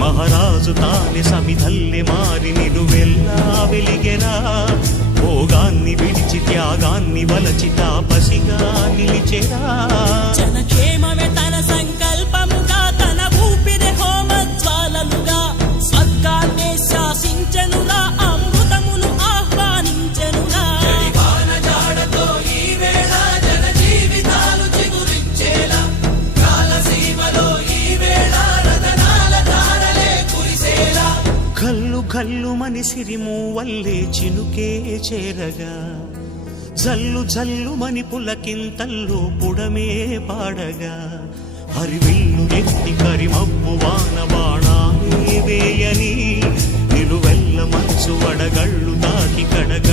మహారాజు తానే సమిధల్లె మారి నిలువెల్లా వెలిగెరా. భోగాన్ని విడిచి త్యాగాన్ని వలచి తాపసిగా నిలిచెరా. జనక్షేమమే తన సంకల్పముగా, తన ఊపిరి హోమజ్వాలలుగా, స్వర్గాన్నే శాసించెనురా, అమృతమును ఆహ్వానించెనురా. కల్లు కల్లు మని సిరిమూవల్లే చినుకే చేరగా, జల్లు జల్లు మని పులకింతల్లు పుడమే పాడగా, హరివిల్లు ఎత్తి కరిమబ్బు వాన బాణాలే వేయని, నిలువెల్ల మంచు వడగళ్ళు తాకి కడగ